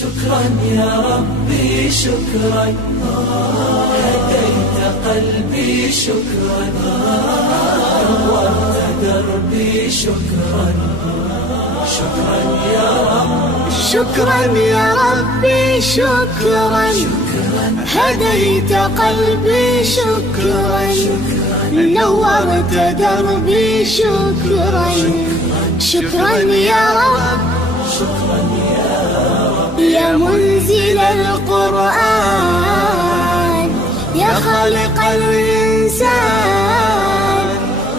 شكرا يا ربي شكرا، هديت قلبي شكرا، نورت دربي شكرا. شكرا يا رب، شكرا يا ربي شكرا، هديت قلبي شكرا، نورت دربي شكرا. شكرا يا رب، شكرا يا رب، يا منزل القرآن، يا خالق الإنسان،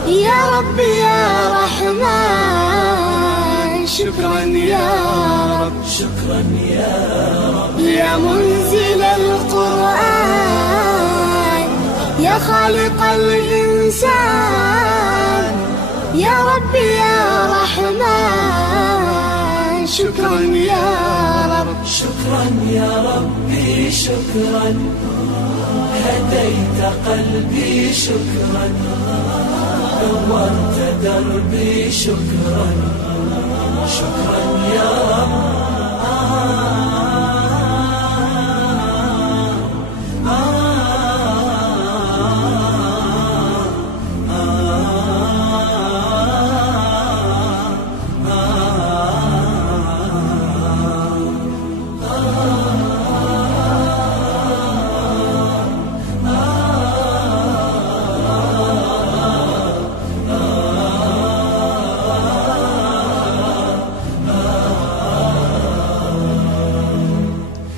يا رب يا رحمن. شكرا يا رب، شكرا يا رب، يا منزل القرآن، يا خالق الإنسان، يا رب يا رحمن. شكرا يا رب، شكرا يا ربي شكرا، هديت قلبي شكرا، نورت دربي شكرا. شكرا يا رب،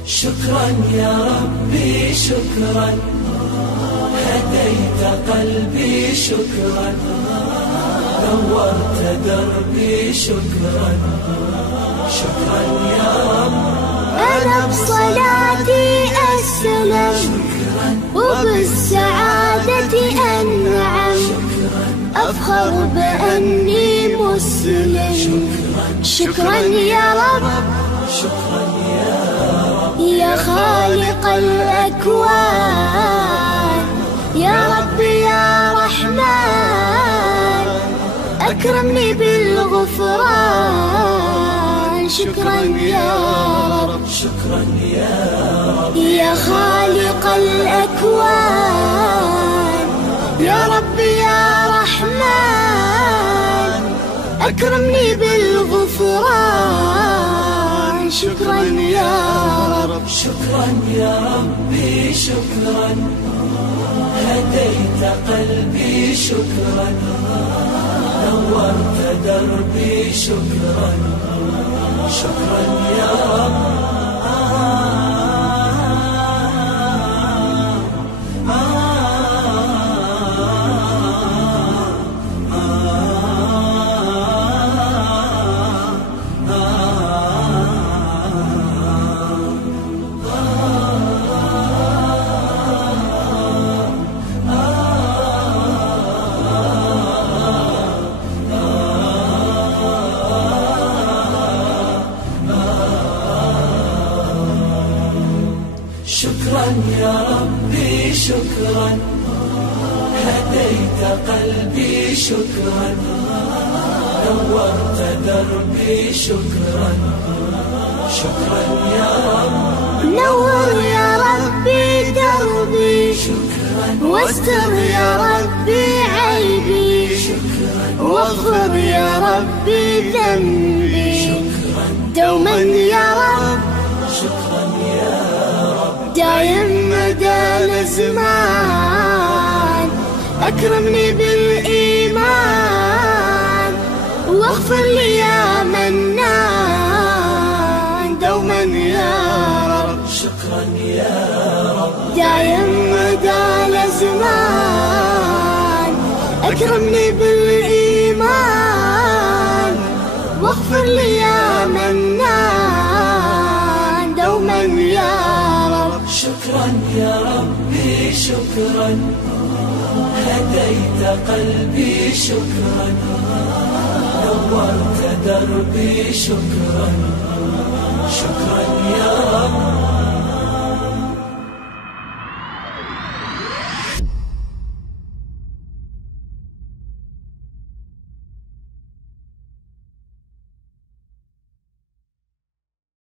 شكرا يا ربي شكرا، هديت قلبي شكرا، نورت دربي شكرا. شكرا يا رب، أنا بصلاتي أسلم، وبالسعادة أنعم، أفخر بأني مسلم. شكرا يا رب، شكرا يا رب، يا خالق الأكوان، يا رب يا رحمن، أكرمني بالغفران. شكرا يا رب، شكرا يا رب، يا خالق الأكوان، يا رب يا رحمن، أكرمني بالغفران. شكرا يا رب، شكرا يا ربي شكرا، هديت قلبي شكرا، نورت دربي شكرا. شكرا يا رب، شكرا يا ربي شكرا، هديت قلبي شكرا، نورت دربي شكرا. شكرا يا رب، نور يا ربي دربي، شكرا واستر يا ربي عيبي، واغفر يا ربي ذنبي دوما يا رب. شكرا يا رب، دايم مدى الأزمان، أكرمني بالإيمان، واغفر لي يا منان دوما يا رب. شكرا يا رب، دايم مدى الأزمان، أكرمني بالإيمان، واغفر لي يا منان دوما يا رب. شكرا يا ربي شكرا، هديت قلبي شكرا، نورت دربي شكرا.